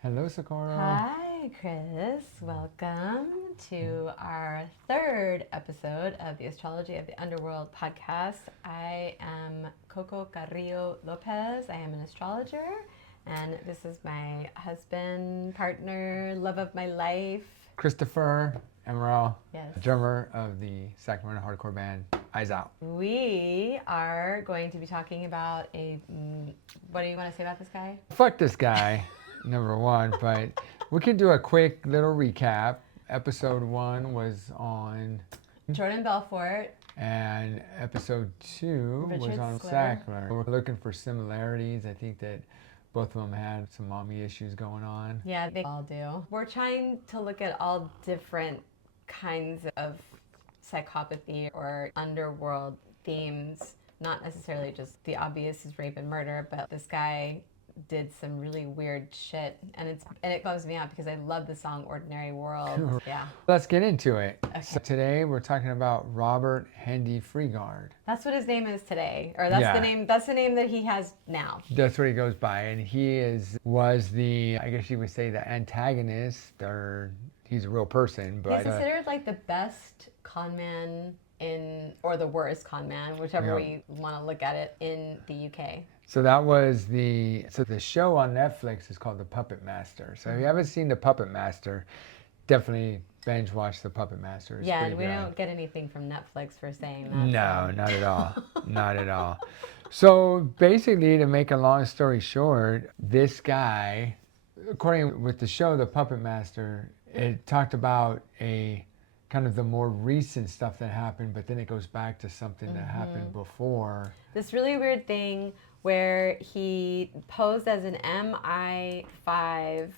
Hello, Socorro. Hi, Chris. Welcome to our third episode of the Astrology of the Underworld podcast. I am Coco Carrillo Lopez. I am an astrologer, and this is my husband, partner, love of my life. Christopher Emerald, Yes. drummer of the Sacramento hardcore band Eyes Out. We are going to be talking about what do you want to say about this guy? Fuck this guy, number one, but we can do a quick little recap. Episode 1 was on Jordan Belfort. and episode 2 was Richard on Square. Sackler. We're looking for similarities. I think that both of them had some mommy issues going on. Yeah, they all do. We're trying to look at all different kinds of psychopathy or underworld themes, not necessarily just the obvious is rape and murder, but this guy did some really weird shit, and it bums me out because I love the song Ordinary World. Yeah. Let's get into it. Okay. So today we're talking about Robert Hendy Freegard. That's what his name is today, or that's the name that he has now. That's what he goes by, and he was the, I guess you would say, the antagonist, or he's a real person, but He's considered like the best con man or the worst con man, whichever way you want to look at it, in the UK. So that was the show on Netflix is called The Puppet Master. So if you haven't seen The Puppet Master, definitely binge watch The Puppet Master. Yeah, and we don't get anything from Netflix for saying that. No, not at all. Not at all. So basically, to make a long story short, this guy, according with the show The Puppet Master, it talked about a kind of the more recent stuff that happened, but then it goes back to something that happened before. This really weird thing where he posed as an MI5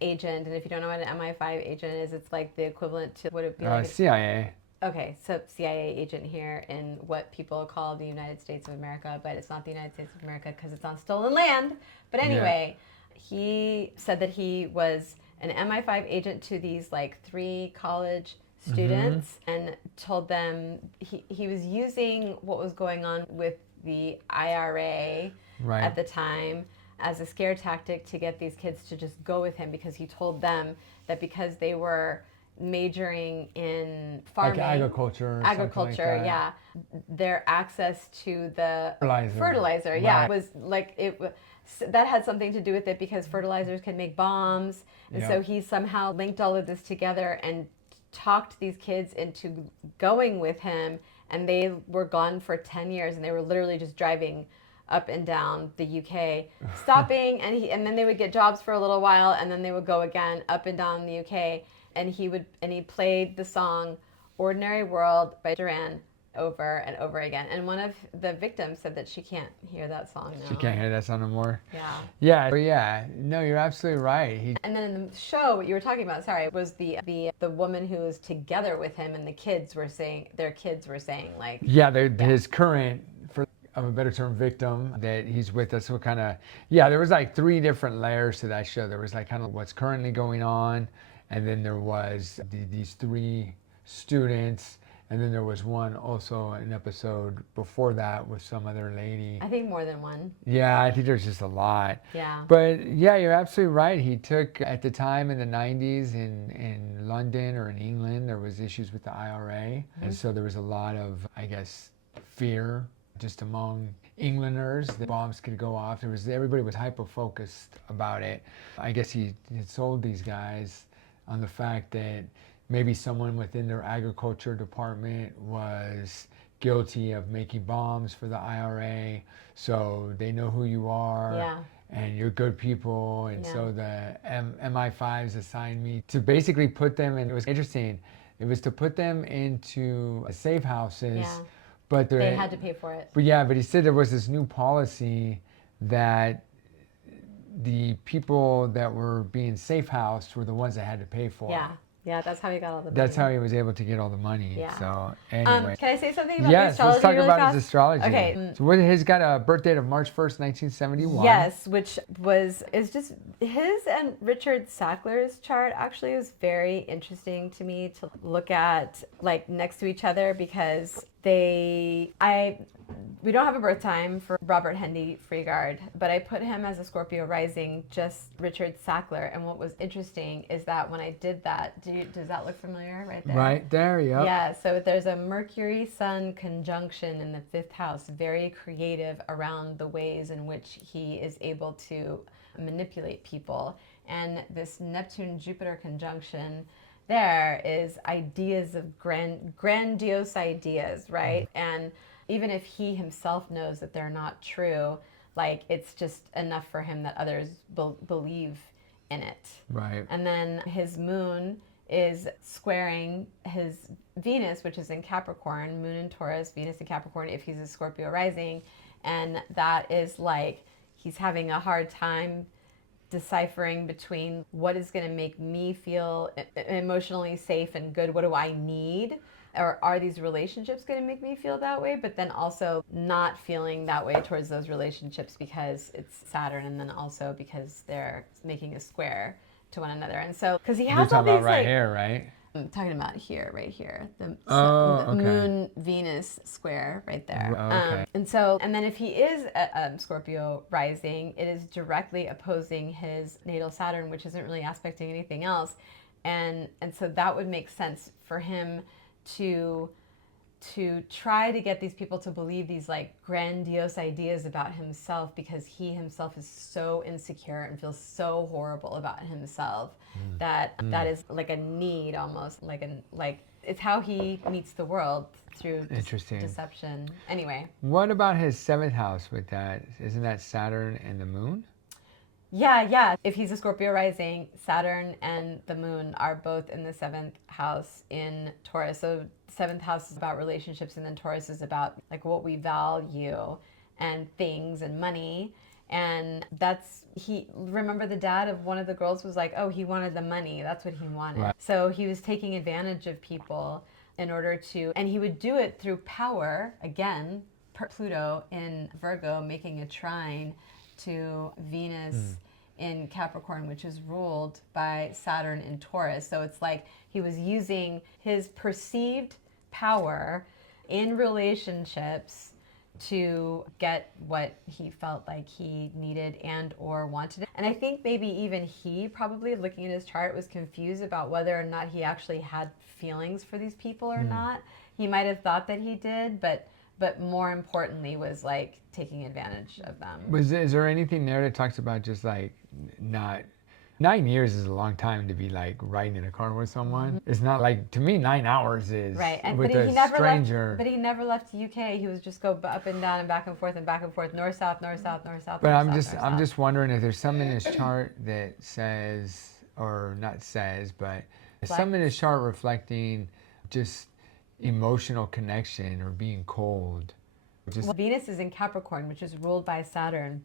agent, and if you don't know what an MI5 agent is, it's like the equivalent to, would it be like CIA. Okay, so CIA agent here in what people call the United States of America, but it's not the United States of America because it's on stolen land. But anyway, he said that he was an MI5 agent to these like 3 college students and told them he was using what was going on with the IRA at the time as a scare tactic to get these kids to just go with him, because he told them that because they were majoring in farming, like agriculture, like that. their access to the Right. fertilizer was like that had something to do with it, because fertilizers can make bombs, and so he somehow linked all of this together and talked these kids into going with him, and they were gone for 10 years, and they were literally just driving up and down the UK, stopping, and then they would get jobs for a little while, and then they would go again up and down the UK, and he played the song Ordinary World by Duran over and over again. And one of the victims said that she can't hear that song now. She can't hear that song no more. Yeah. Yeah. No, you're absolutely right. And then in the show, what you were talking about, was the woman who was together with him, and their kids were saying like... Yeah, his current, for of a better term, victim that he's with us. So kind of, there was like 3 different layers to that show. There was like kind of what's currently going on, and then there was these 3 students, and then there was one also an episode before that with some other lady. I think more than one. Yeah, I think there's just a lot. Yeah. But yeah, you're absolutely right. He took, at the time in the 90s in London or in England, there was issues with the IRA. And so there was a lot of, I guess, fear just among Englanders that bombs could go off. Everybody was hyper-focused about it. I guess he had sold these guys on the fact that maybe someone within their agriculture department was guilty of making bombs for the IRA, so they know who you are, and you're good people, and so the MI5s assigned me to basically put them in. It was interesting. It was to put them into safe houses, but they had to pay for it. But he said there was this new policy that the people that were being safe housed were the ones that had to pay for it. Yeah, that's how he got all the money. That's how he was able to get all the money. Yeah. So anyway. Can I say something about the astrology? Yes, let's talk really about fast? his astrology. Okay. So he's got a birth date of March 1st, 1971. Yes, which is just his and Richard Sackler's chart actually was very interesting to me to look at like next to each other, because We don't have a birth time for Robert Hendy Freegard, but I put him as a Scorpio rising, just Richard Sackler. And what was interesting is that when I did that, does that look familiar right there? Right there, yep. Yeah, so there's a Mercury Sun conjunction in the 5th house, very creative around the ways in which he is able to manipulate people. And this Neptune Jupiter conjunction there is ideas of grandiose ideas, right? And even if he himself knows that they're not true, like it's just enough for him that others believe in it. Right. And then his moon is squaring his Venus, which is in Capricorn, moon in Taurus, Venus in Capricorn, if he's a Scorpio rising. And that is like he's having a hard time deciphering between what is going to make me feel emotionally safe and good. What do I need? Or are these relationships going to make me feel that way? But then also not feeling that way towards those relationships because it's Saturn, and then also because they're making a square to one another. And so, because he has You're talking all these about right like, here, right? I'm talking about here, right here, the okay. Moon Venus square right there. Okay. And then if he is a Scorpio rising, it is directly opposing his natal Saturn, which isn't really aspecting anything else, and so that would make sense for him to try to get these people to believe these like grandiose ideas about himself, because he himself is so insecure and feels so horrible about himself that is like a need, almost like it's how he meets the world through deception. Anyway. What about his 7th house with that? Isn't that Saturn and the moon? Yeah. If he's a Scorpio rising, Saturn and the moon are both in the 7th house in Taurus. So 7th house is about relationships, and then Taurus is about like what we value and things and money. And remember the dad of one of the girls was like, oh, he wanted the money. That's what he wanted. Right. So he was taking advantage of people in order to, and he would do it through power, again, Pluto in Virgo making a trine to Venus in Capricorn, which is ruled by Saturn in Taurus. So it's like he was using his perceived power in relationships to get what he felt like he needed and or wanted. And I think maybe even he, probably looking at his chart, was confused about whether or not he actually had feelings for these people or not. He might have thought that he did, but more importantly was like taking advantage of them. Is there anything there that talks about just like not 9 years is a long time to be like riding in a car with someone. It's not like, to me, 9 hours is right. And with but a he never stranger. Left, but he never left the UK. He was just go up and down and back and forth, north south, north south, north south. But north, I'm just wondering if there's some in his chart that says, or not says, but some in his chart reflecting just emotional connection or being cold. Well, Venus is in Capricorn, which is ruled by Saturn.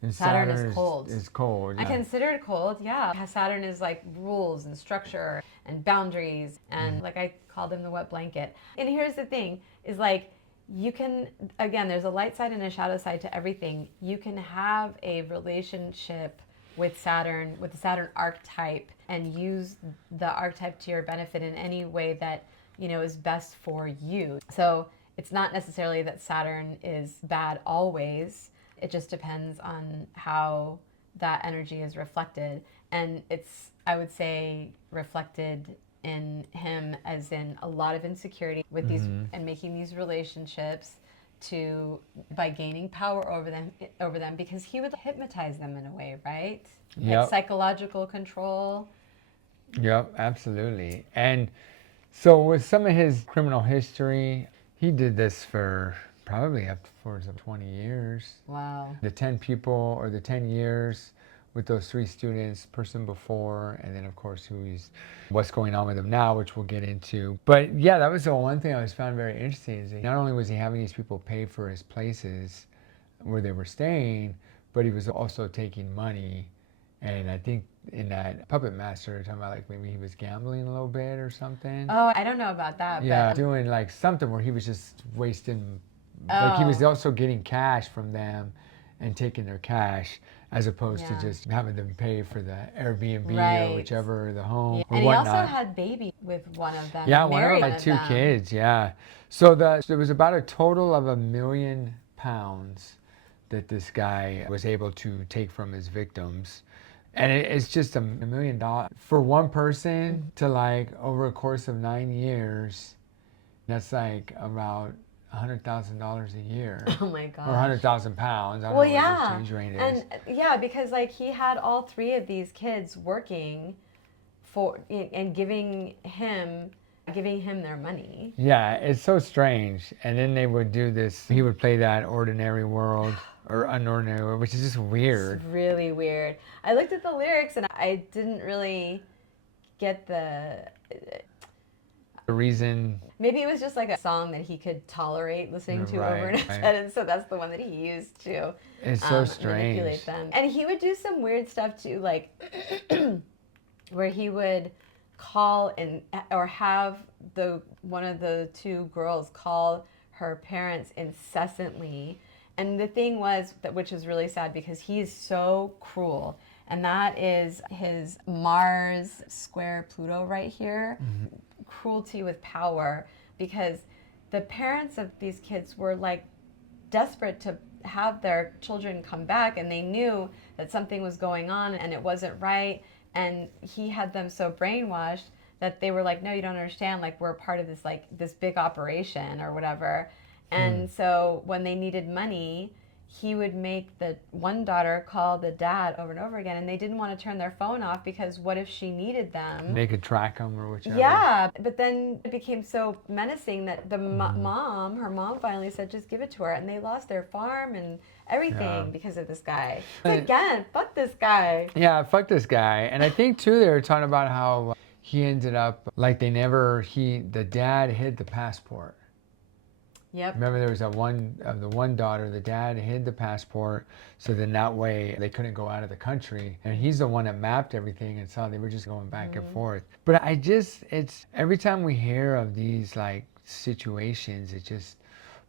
And Saturn is cold. Is cold. Yeah. I consider it cold, yeah. Saturn is like rules and structure and boundaries, and like I called him the wet blanket. And here's the thing, is like you can, again, there's a light side and a shadow side to everything. You can have a relationship with Saturn, with the Saturn archetype, and use the archetype to your benefit in any way that, you know, is best for you. So it's not necessarily that Saturn is bad always. It just depends on how that energy is reflected. And it's, I would say, reflected in him as in a lot of insecurity with these and making these relationships by gaining power over them, because he would hypnotize them in a way, right? Yep. Like psychological control. Yep, absolutely. And so with some of his criminal history, he did this for probably upwards of 20 years. Wow. The 10 people, or the 10 years with those 3 students, person before, and then of course what's going on with him now, which we'll get into. But yeah, that was the one thing I was found very interesting, is that not only was he having these people pay for his places where they were staying, but he was also taking money. And I think in that Puppet Master, talking about like maybe he was gambling a little bit or something. Oh, I don't know about that. Yeah, but doing like something where he was just wasting, like he was also getting cash from them and taking their cash, as opposed to just having them pay for the Airbnb or whichever, the home or and whatnot. he also had baby with one of them. Yeah, one of them had 2 kids, yeah. So there was about a total of £1 million pounds that this guy was able to take from his victims. And it's just $1 million for one person to, like, over a course of 9 years. That's like about $100,000 a year. Oh my gosh. Or 100,000 pounds. I don't Well, know what the yeah. exchange rate is. And yeah, because like he had all three of these kids working for and giving him their money. Yeah, it's so strange. And then they would do this. He would play that ordinary world or unordinary world, which is just weird. It's really weird. I looked at the lyrics and I didn't really get the reason. Maybe it was just like a song that he could tolerate listening to over and over again, and so that's the one that he used to it's so strange. Manipulate them. And he would do some weird stuff too, like where he would call or have one of the two girls call her parents incessantly. And the thing was that, which is really sad because he is so cruel. And that is his Mars square Pluto right here. Mm-hmm. Cruelty with power, because the parents of these kids were like desperate to have their children come back, and they knew that something was going on and it wasn't right. And he had them so brainwashed that they were like, no, you don't understand. Like, we're part of this, like, this big operation or whatever. And so when they needed money, he would make the one daughter call the dad over and over again, and they didn't want to turn their phone off because what if she needed them? They could track them or whichever. Yeah, but then it became so menacing that the her mom finally said, just give it to her, and they lost their farm and everything because of this guy. So again, fuck this guy. Yeah, fuck this guy. And I think too they were talking about how he ended up, like, the dad hid the passport. Yep. Remember, there was the one daughter, the dad hid the passport, so then that way they couldn't go out of the country. And he's the one that mapped everything and saw they were just going back and forth. But it's every time we hear of these, like, situations, it just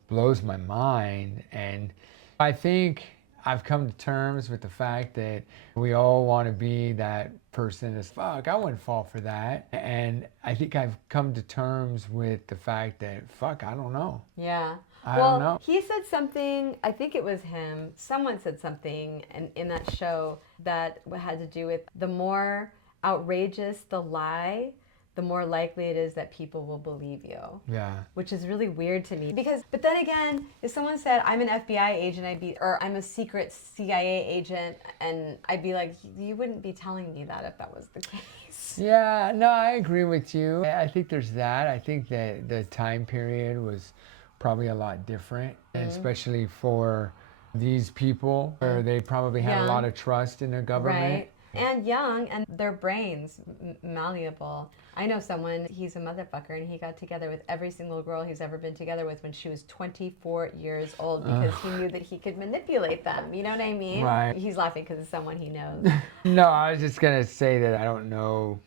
blows my mind. And I think I've come to terms with the fact that we all want to be that person that's, fuck, I wouldn't fall for that. And I think I've come to terms with the fact that, fuck, I don't know. Yeah. I don't know. He said something, I think it was him, someone said something in that show that had to do with the more outrageous the lie, the more likely it is that people will believe you. Yeah. Which is really weird to me. But then again, if someone said, I'm an FBI agent, or I'm a secret CIA agent, and I'd be like, you wouldn't be telling me that if that was the case. Yeah, no, I agree with you. I think there's that. I think that the time period was probably a lot different, especially for these people, where they probably had a lot of trust in their government. Right. And young, and their brains malleable. I know someone, he's a motherfucker, and he got together with every single girl he's ever been together with when she was 24 years old because he knew that he could manipulate them. You know what I mean? Right. He's laughing because it's someone he knows. No, I was just going to say that I don't know.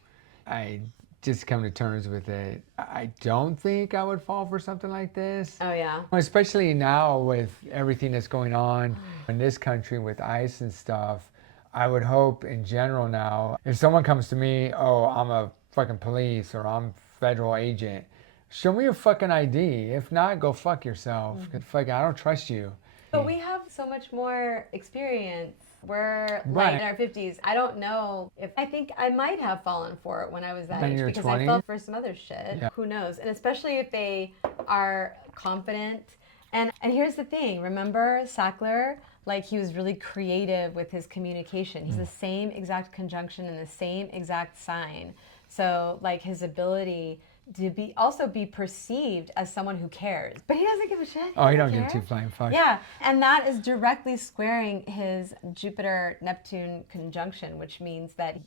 I just come to terms with it. I don't think I would fall for something like this. Oh, yeah. Especially now with everything that's going on in this country with ICE and stuff. I would hope in general now, if someone comes to me, oh, I'm a fucking police or I'm federal agent, show me your fucking ID. If not, go fuck yourself. Fuck, I don't trust you. But we have so much more experience. We're like in our 50s. I don't know if I think I might have fallen for it when I was that age because 20? I fell for some other shit. Yeah. Who knows? And especially if they are confident. And here's the thing. Remember Sackler? Like, he was really creative with his communication. He's the same exact conjunction and the same exact sign. So, like, his ability to also be perceived as someone who cares. But he doesn't give a shit. Oh, he don't give two flying fucks. Yeah, and that is directly squaring his Jupiter-Neptune conjunction, which means that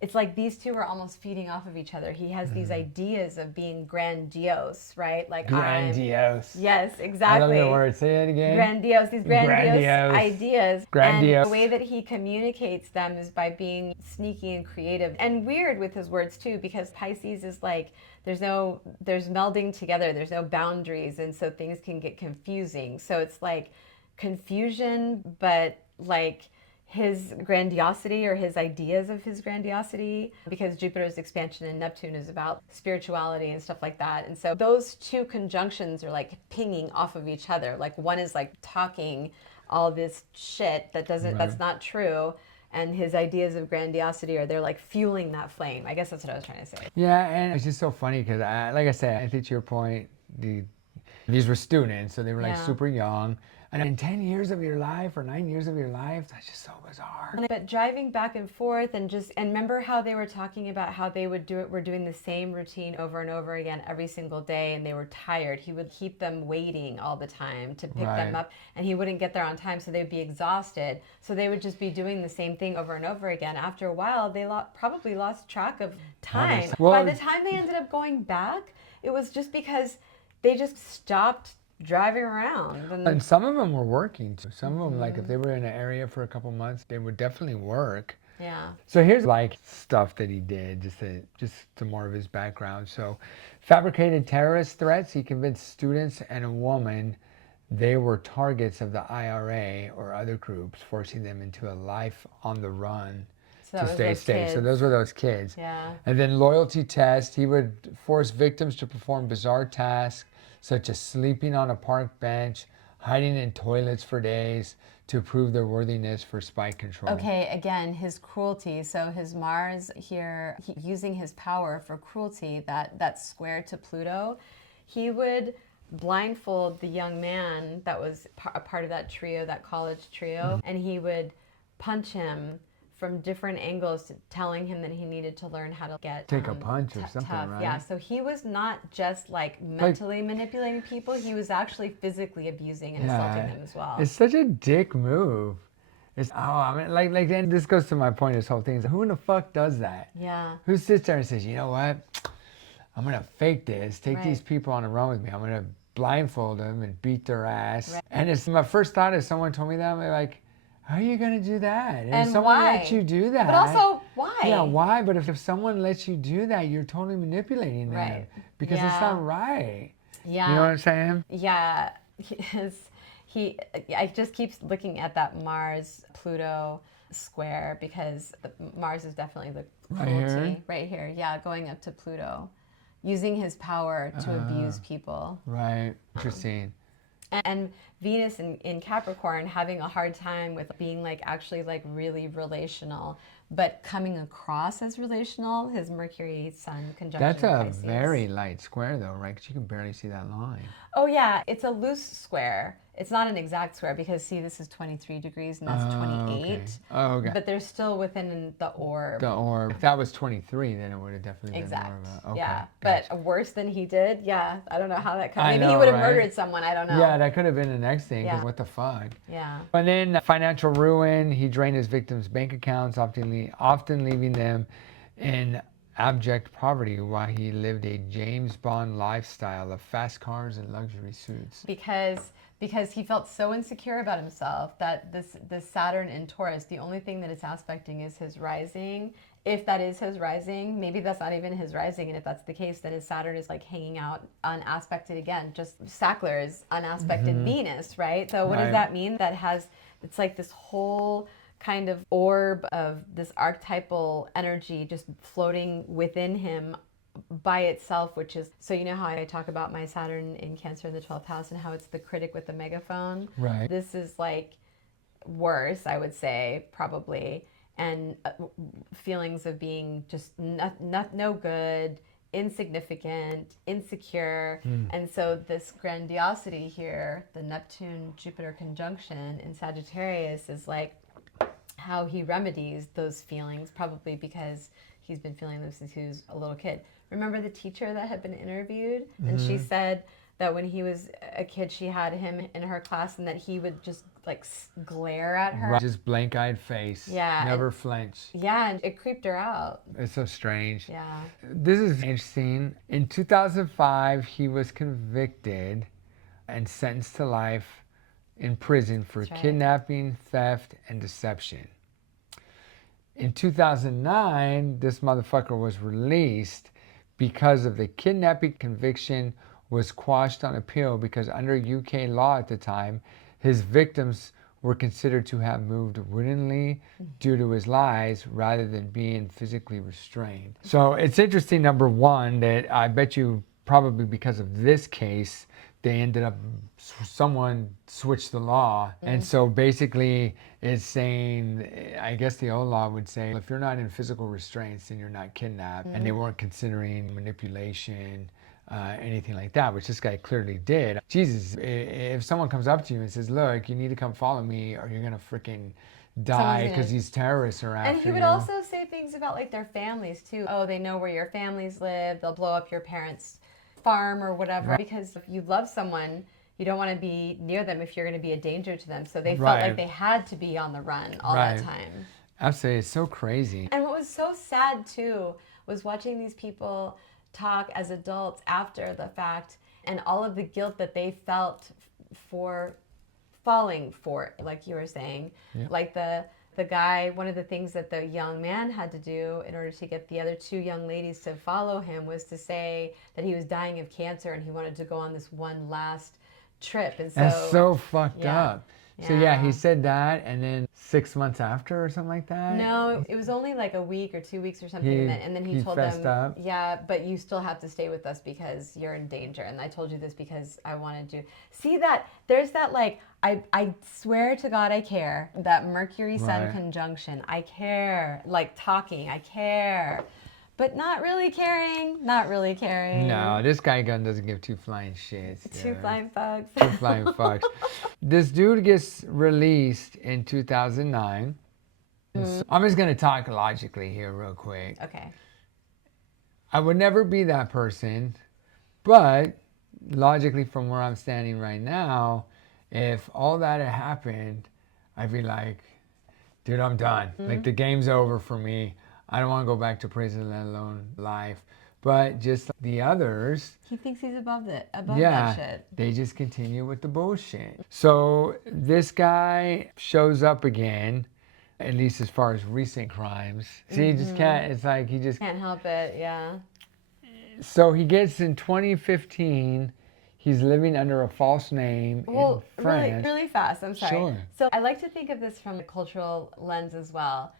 it's like these two are almost feeding off of each other. He has these ideas of being grandiose, right? Like grandiose. Yes, exactly. I love the word. Say it again. Grandiose. These grandiose ideas. Grandiose. And the way that he communicates them is by being sneaky and creative and weird with his words too, because Pisces is like, there's melding together, there's no boundaries, and so things can get confusing. So it's like confusion, but like his grandiosity or his ideas of his grandiosity, because Jupiter's expansion in Neptune is about spirituality and stuff like that. And so those two conjunctions are like pinging off of each other. Like one is like talking all this shit that doesn't, that's not true. And his ideas of grandiosity are, they're like fueling that flame. I guess that's what I was trying to say. Yeah, and it's just so funny because, like I said, I think to your point, these were students, so they were like super young. And in 10 years of your life or 9 years of your life, that's just so bizarre. But driving back and forth and remember how they were talking about how they were doing the same routine over and over again every single day, and they were tired. He would keep them waiting all the time to pick them up, and he wouldn't get there on time, so they'd be exhausted. So they would just be doing the same thing over and over again. After a while, they probably lost track of time. Well, by the time they ended up going back, it was just because they just stopped driving around. And some of them were working too. Some of them, like if they were in an area for a couple months, they would definitely work. Yeah. So here's like stuff that he did, just some more of his background. So fabricated terrorist threats. He convinced students and a woman they were targets of the IRA or other groups, forcing them into a life on the run to stay safe. So those were those kids. Yeah. And then loyalty test. He would force victims to perform bizarre tasks, such as sleeping on a park bench, hiding in toilets for days to prove their worthiness for spy control. Okay, again, his cruelty. So his Mars here, using his power for cruelty, that square to Pluto, he would blindfold the young man that was a part of that trio, that college trio, and he would punch him from different angles, telling him that he needed to learn how to take a punch or something, tough. right? Yeah, so he was not just like mentally manipulating people, he was actually physically abusing and assaulting them as well. It's such a dick move. I mean, like then this goes to my point, this whole thing is, who in the fuck does that? Yeah. Who sits there and says, you know what, I'm gonna fake this, take these people on a run with me, I'm gonna blindfold them and beat their ass. And it's my first thought is, someone told me that, I'm like, how are you going to do that? And someone why? lets you do that. But also, why? Yeah, why? But if someone lets you do that, you're totally manipulating them. Because it's not right. Yeah. You know what I'm saying? Yeah. I just keep looking at that Mars-Pluto square, because Mars is definitely the cruelty. Right here. Yeah, going up to Pluto. Using his power to abuse people. Right. Interesting. And Venus in Capricorn having a hard time with being like actually like really relational, but coming across as relational. His Mercury Sun conjunction. That's a Pisces. very light square though, right? Because you can barely see that line. Oh yeah, it's a loose square. It's not an exact square, because see, this is 23 degrees and that's 28. Okay. Oh, okay. But they're still within the orb. The orb. If that was 23, then it would have definitely been more of a... Okay, yeah, gotcha. But worse than he did, yeah. I don't know how that could... I Maybe know, he would have right? murdered someone, I don't know. Yeah, that could have been the next thing, because Yeah. what the fuck? Yeah. And then financial ruin. He drained his victims' bank accounts, often leaving them in abject poverty while he lived a James Bond lifestyle of fast cars and luxury suits. Because he felt so insecure about himself that this Saturn in Taurus, the only thing that it's aspecting is his rising. If that is his rising, maybe that's not even his rising, and if that's the case, then his Saturn is like hanging out unaspected again. Just Sackler is unaspected Venus, right? So what does that mean? It's like this whole kind of orb of this archetypal energy just floating within him by itself, which is, so you know how I talk about my Saturn in Cancer in the 12th house and how it's the critic with the megaphone? Right. This is like worse, I would say, probably, and feelings of being just no good, insignificant, insecure. And so this grandiosity here, the Neptune-Jupiter conjunction in Sagittarius, is like how he remedies those feelings, probably because he's been feeling them since he was a little kid. Remember the teacher that had been interviewed? And she said that when he was a kid, she had him in her class and that he would just like glare at her. Right. Just blank-eyed face. Yeah. Never flinch. Yeah, and it creeped her out. It's so strange. Yeah. This is interesting. In 2005, he was convicted and sentenced to life in prison for kidnapping, theft, and deception. In 2009, this motherfucker was released because of the kidnapping conviction was quashed on appeal, because under UK law at the time, his victims were considered to have moved wittingly due to his lies rather than being physically restrained. So it's interesting, number one, that I bet you probably because of this case, they ended up, someone switched the law. And so basically it's saying, I guess the old law would say, if you're not in physical restraints, then you're not kidnapped. And they weren't considering manipulation, anything like that, which this guy clearly did. Jesus, if someone comes up to you and says, look, you need to come follow me or you're gonna freaking die because these terrorists are after you. And he would also say things about like their families too. Oh, they know where your families live. They'll blow up your parents' farm or whatever. Right. Because if you love someone, you don't want to be near them if you're going to be a danger to them. So they felt like they had to be on the run all that time. Absolutely. It's so crazy. And what was so sad too was watching these people talk as adults after the fact and all of the guilt that they felt for falling for it, like you were saying. Like the guy, one of the things that the young man had to do in order to get the other two young ladies to follow him was to say that he was dying of cancer and he wanted to go on this one last trip. And so that's so fucked up. So yeah, he said that, and then 6 months after or something like that? No, it was only like a week or 2 weeks or something, and then he told them, up. yeah, but you still have to stay with us because you're in danger, and I told you this because I wanted to. See that, there's that like, I swear to God I care, that Mercury-Sun conjunction, I care, like talking, I care. But not really caring, not really caring. No, this guy gun doesn't give two flying shits. Two flying fucks. Two flying fucks. This dude gets released in 2009. So I'm just going to talk logically here real quick. Okay. I would never be that person, but logically from where I'm standing right now, if all that had happened, I'd be like, dude, I'm done. Like the game's over for me. I don't want to go back to prison, let alone life. But just the others, he thinks he's above that shit. They just continue with the bullshit. So this guy shows up again, at least as far as recent crimes. See, he just can't, it's like he just can't help it, yeah. So he gets in 2015, he's living under a false name in France. Really fast, I'm sorry. Sure. So I like to think of this from a cultural lens as well.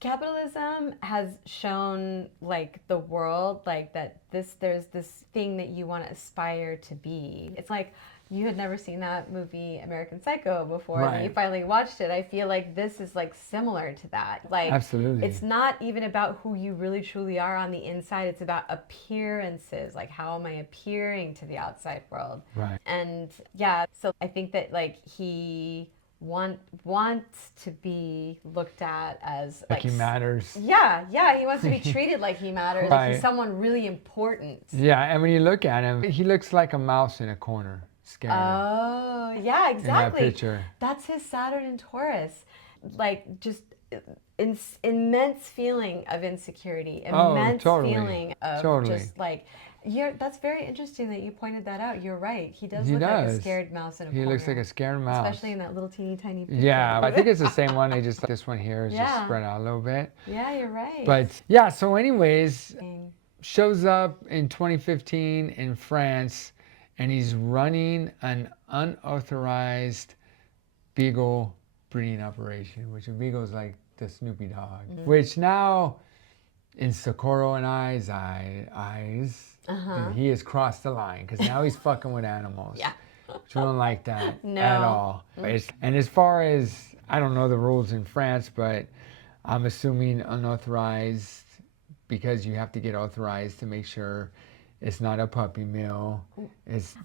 Capitalism has shown like the world like that there's this thing that you want to aspire to be. It's like you had never seen that movie American Psycho before and you finally watched it. I feel like this is like similar to that. Like absolutely. It's not even about who you really truly are on the inside. It's about appearances. Like how am I appearing to the outside world? Right. And yeah, so I think that like he wants to be looked at as like he matters. Yeah, he wants to be treated like he matters, like he's someone really important. Yeah, and when you look at him, he looks like a mouse in a corner, scared. Oh, yeah, exactly. In that picture. That's his Saturn in Taurus. Like just immense feeling of insecurity, immense feeling of just like that's very interesting that you pointed that out. You're right. He does look like a scared mouse in a corner. He looks like a scared mouse. Especially in that little teeny tiny picture. Yeah, I think it's the same one. They just, this one here is just spread out a little bit. Yeah, you're right. But yeah, so anyways, shows up in 2015 in France and he's running an unauthorized beagle breeding operation, which a beagle is like the Snoopy dog, which now in Socorro and I's eyes, he has crossed the line because now he's fucking with animals. Yeah. Which we don't like that at all. And as far as, I don't know the rules in France, but I'm assuming unauthorized because you have to get authorized to make sure it's not a puppy mill.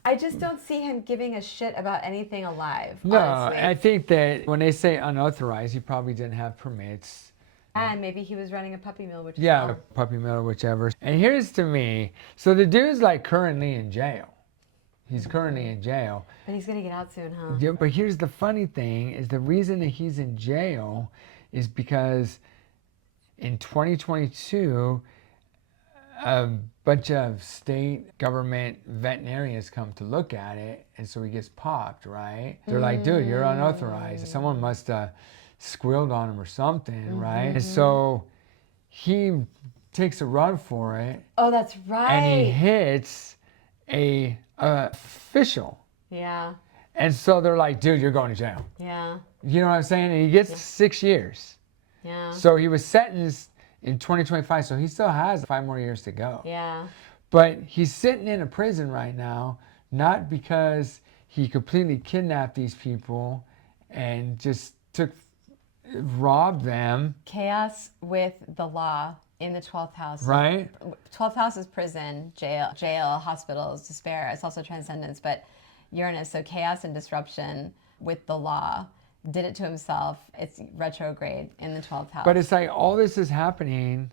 I just don't see him giving a shit about anything alive. No, honestly. I think that when they say unauthorized, he probably didn't have permits. And maybe he was running a puppy mill, which a puppy mill or whichever. And here's to me, so the dude's like currently in jail. He's currently in jail. But he's gonna get out soon, huh? Yeah, but here's the funny thing, is the reason that he's in jail is because in 2022, a bunch of state government veterinarians come to look at it, and so he gets popped, right? They're like, dude, you're unauthorized. Someone must have squealed on him or something, right? And so he takes a run for it. Oh, that's right. And he hits a official. Yeah. And so they're like, dude, you're going to jail. Yeah. You know what I'm saying? And he gets 6 years. Yeah. So he was sentenced in 2025, so he still has 5 more years to go. Yeah. But he's sitting in a prison right now, not because he completely kidnapped these people and just robbed them. Chaos with the law in the 12th house. Right? 12th house is prison, jail, hospitals, despair. It's also transcendence, but Uranus, so chaos and disruption with the law. Did it to himself. It's retrograde in the 12th house. But it's like all this is happening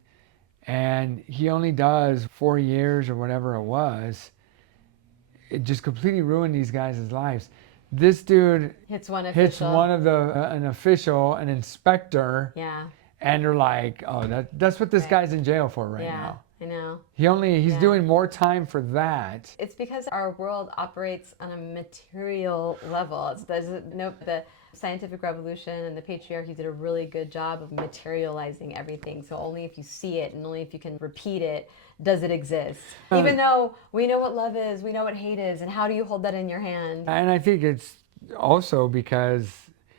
and he only does 4 years or whatever it was. It just completely ruined these guys' lives. This dude hits one of an official, an inspector. Yeah. And they're like, oh, that's what this guy's in jail for right now. I know. He's doing more time for that. It's because our world operates on a material level. The scientific revolution and the patriarchy did a really good job of materializing everything. So only if you see it and only if you can repeat it does it exist. Even though we know what love is, we know what hate is, and how do you hold that in your hand? And I think it's also because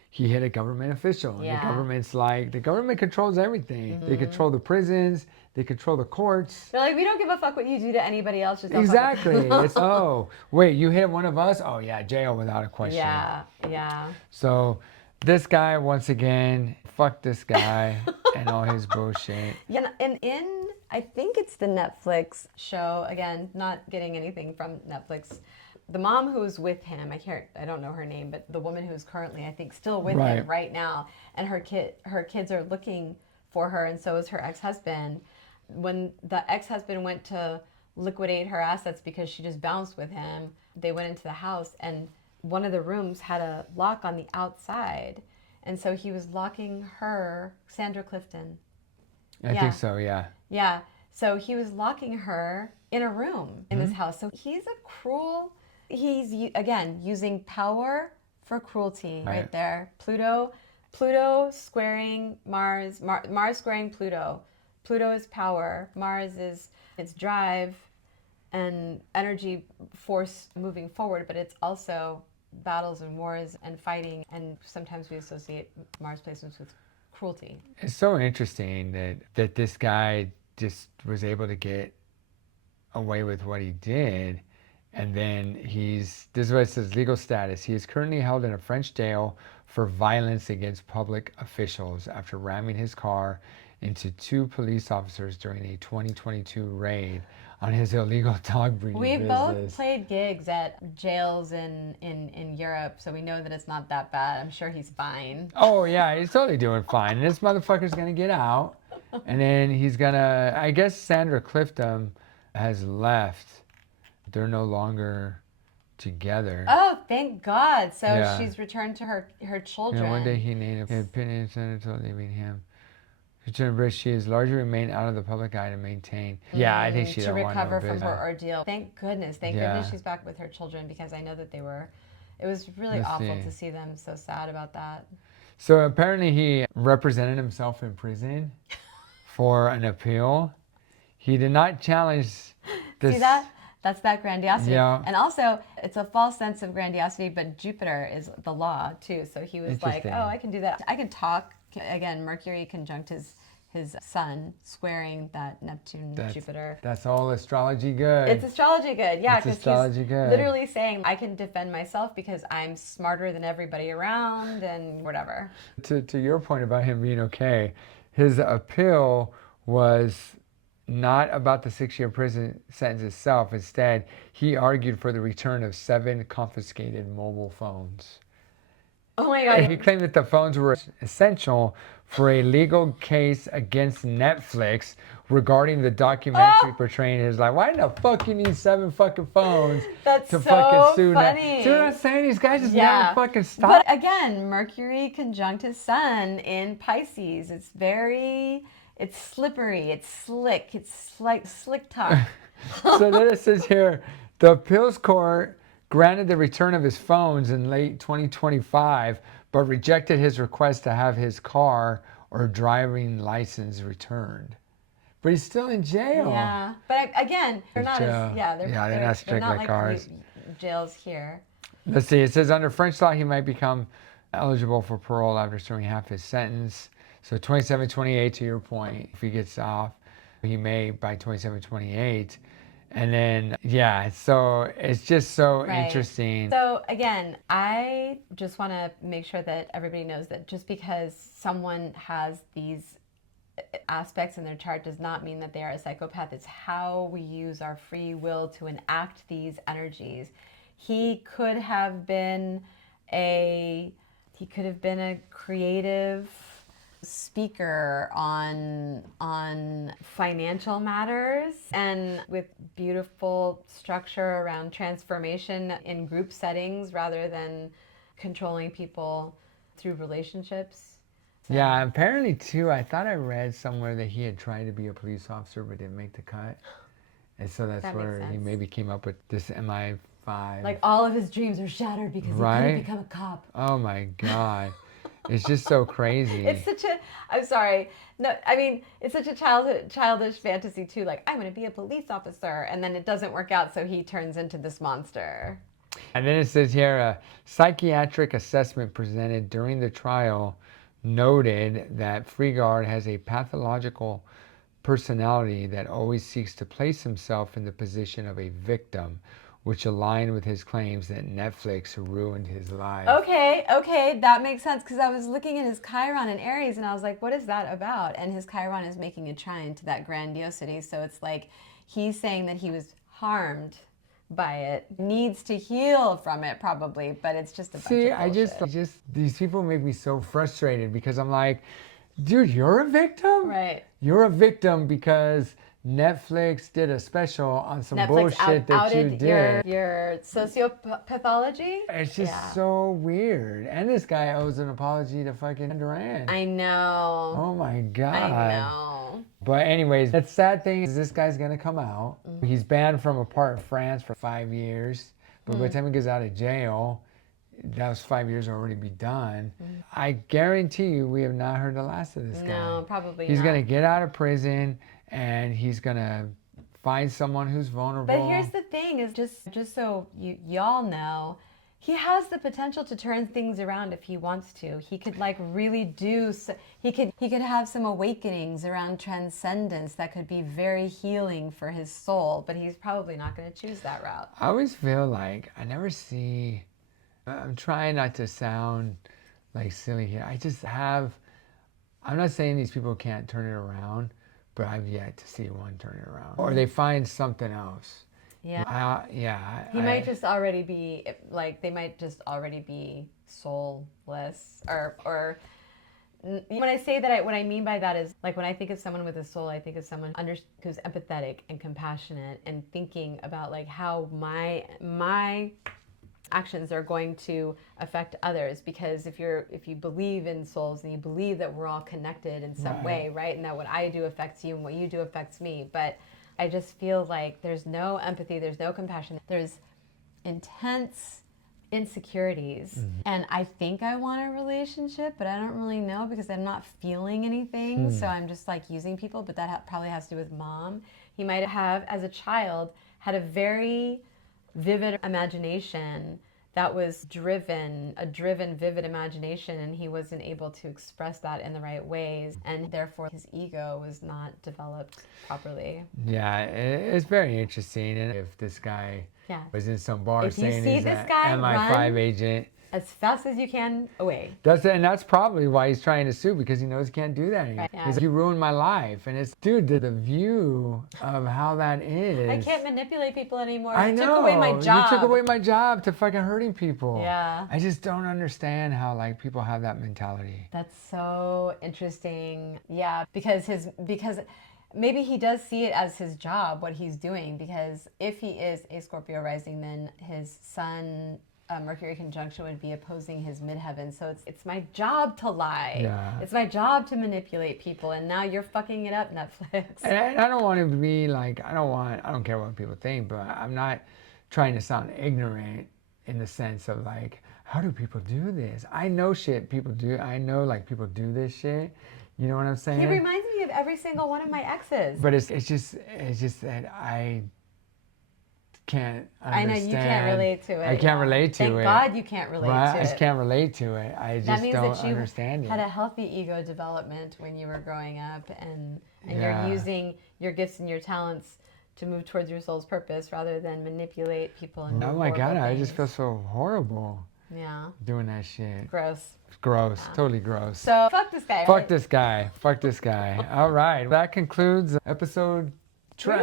he hit a government official. And Yeah. the government controls everything. They control the prisons. They control the courts. They're like, we don't give a fuck what you do to anybody else. Just don't Exactly. fuck It's, oh, wait, you hit one of us? Oh, yeah, jail without a question. Yeah. So this guy, once again, fuck this guy and all his bullshit. Yeah, and I think it's the Netflix show, again, not getting anything from Netflix, the mom who's with him, I don't know her name, but the woman who's currently, I think, still with him right now, and her kids are looking for her, and so is her ex-husband. When the ex-husband went to liquidate her assets because she just bounced with him, they went into the house, and one of the rooms had a lock on the outside, and so he was locking her, Sandra Clifton. I think so, yeah. Yeah, so he was locking her in a room in this house. So he's a cruel. He's again using power for cruelty right there. Pluto squaring Mars. Mars squaring Pluto. Pluto is power. Mars is its drive and energy force moving forward, but it's also battles and wars and fighting, and sometimes we associate Mars placements with cruelty. It's so interesting that this guy just was able to get away with what he did. And then this is what it says, legal status. He is currently held in a French jail for violence against public officials after ramming his car into 2 police officers during a 2022 raid on his illegal dog breeding We business. both played gigs at jails in Europe, so we know that it's not that bad. I'm sure he's fine. Oh, yeah, he's totally doing fine. And this motherfucker's going to get out. And then he's going to, I guess Sandra Clifton has left. They're no longer together. Oh, thank God. So Yeah. she's returned to her children. Yeah, one day he named a opinion senator leaving him. She has largely remained out of the public eye to maintain. Yeah, I think she to don't want no recover from business. her ordeal. Thank goodness. Thank goodness she's back with her children, because I know that it was really awful to see them so sad about that. So apparently he represented himself in prison for an appeal. He did not challenge this. See that? That's that grandiosity. Yeah. And also, it's a false sense of grandiosity, but Jupiter is the law, too. So he was like, oh, I can do that. I can talk. Again, Mercury conjunct his sun, squaring that Jupiter. That's all astrology good. It's astrology good, yeah. It's astrology he's good. Literally saying, I can defend myself because I'm smarter than everybody around and whatever. To your point about him being okay, his appeal was not about the 6-year prison sentence itself. Instead, he argued for the return of 7 confiscated mobile phones. Oh my God. He claimed that the phones were essential for a legal case against Netflix regarding the documentary portraying his life. Why the fuck you need 7 fucking phones That's to so fucking sue funny. See what I'm saying? These guys just never fucking stop. But again, Mercury conjunct his sun in Pisces. It's slippery, it's slick, it's like slick talk. So then it says here, the appeals court granted the return of his phones in late 2025, but rejected his request to have his car or driving license returned. But he's still in jail. Yeah, but again, they're not as they're not strict like ours. Jails here. Let's see. It says under French law, he might become eligible for parole after serving half his sentence. So 27, 28, to your point, if he gets off, he may by 27, 28. And then, yeah, so it's just so Right. interesting. So again, I just want to make sure that everybody knows that just because someone has these aspects in their chart does not mean that they are a psychopath. It's how we use our free will to enact these energies. He could have been a creative speaker on financial matters and with beautiful structure around transformation in group settings rather than controlling people through relationships. So. Yeah, apparently too, I thought I read somewhere that he had tried to be a police officer but didn't make the cut. And so that's That where he maybe came up with this MI5. Like all of his dreams are shattered because he couldn't become a cop. Oh my God. It's just so crazy. It's such a, I'm sorry. No, I mean, it's such a childish fantasy too. Like, I'm going to be a police officer. And then it doesn't work out. So he turns into this monster. And then it says here, a psychiatric assessment presented during the trial noted that Freegard has a pathological personality that always seeks to place himself in the position of a victim, which aligned with his claims that Netflix ruined his life. Okay, that makes sense because I was looking at his Chiron in Aries and I was like, what is that about? And his Chiron is making a trine to that grandiosity. So it's like he's saying that he was harmed by it, needs to heal from it probably, but it's just a bunch of bullshit. I just these people make me so frustrated because I'm like, dude, you're a victim? Right. You're a victim because Netflix did a special on some bullshit that you did. Your sociopathology? It's just so weird. And this guy owes an apology to fucking Duran. I know. Oh my God. I know. But anyways, the sad thing is this guy's going to come out. Mm-hmm. He's banned from a part of France for 5 years. But by the time he gets out of jail, those 5 years will already be done. Mm-hmm. I guarantee you we have not heard the last of this guy. No, probably He's not. going to get out of prison and he's going to find someone who's vulnerable. But here's the thing is just so y'all know, he has the potential to turn things around if he wants to. He could like really do, he could have some awakenings around transcendence that could be very healing for his soul, but he's probably not going to choose that route. I always feel like I never see, I'm trying not to sound like silly here. I'm not saying these people can't turn it around, but I've yet to see one turn it around. Or they find something else. Yeah. He might just already be, like, they might just already be soulless. Or when I say that, what I mean by that is, like, when I think of someone with a soul, I think of someone who's empathetic and compassionate and thinking about, like, how my actions are going to affect others, because if you believe in souls and you believe that we're all connected in some way, right, and that what I do affects you and what you do affects me, but I just feel like there's no empathy, there's no compassion, there's intense insecurities, and I think I want a relationship, but I don't really know because I'm not feeling anything, so I'm just like using people, but that probably has to do with mom. He might have, as a child, had a very vivid imagination that was driven, vivid imagination, and he wasn't able to express that in the right ways, and therefore his ego was not developed properly. Yeah, it's very interesting. And if this guy was in some bar saying he's an MI5 agent, as fast as you can away. And that's probably why he's trying to sue, because he knows he can't do that anymore. Right. Yeah. He's like, you ruined my life. And it's, dude, the view of how that is. I can't manipulate people anymore. I know. You took away my job. You took away my job to fucking hurting people. Yeah. I just don't understand how, like, people have that mentality. That's so interesting. Yeah, because maybe he does see it as his job, what he's doing, because if he is a Scorpio rising, then his sun Mercury conjunction would be opposing his midheaven. So it's my job to lie. Yeah. It's my job to manipulate people, and now you're fucking it up, Netflix. And I don't want to be like, I don't care what people think, but I'm not trying to sound ignorant in the sense of like, how do people do this? I know shit people do. I know like people do this shit. You know what I'm saying? He reminds me of every single one of my exes. But it's just that can't I know understand. you can't relate to it. I can't relate to Thank it. God you can't relate Right? to I it. just can't relate to it. I That just means don't that you understand had it. a healthy ego development when you were growing up, and Yeah. you're using your gifts and your talents to move towards your soul's purpose rather than manipulate people and do Oh my God, horrible I just feel things. so horrible Yeah. doing that shit. Gross. It's gross, Yeah. totally gross. So fuck this guy. Fuck right? this guy. Fuck this guy. All right, that concludes episode 3.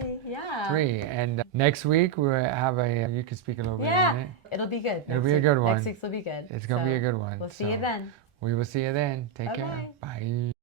3. Yeah. 3. And next week we have a. You can speak a little bit on it. It'll be good. It'll be a good one. Next week's will be good. It's gonna be a good one. We'll see you then. We will see you then. Take care. Bye-bye. Bye.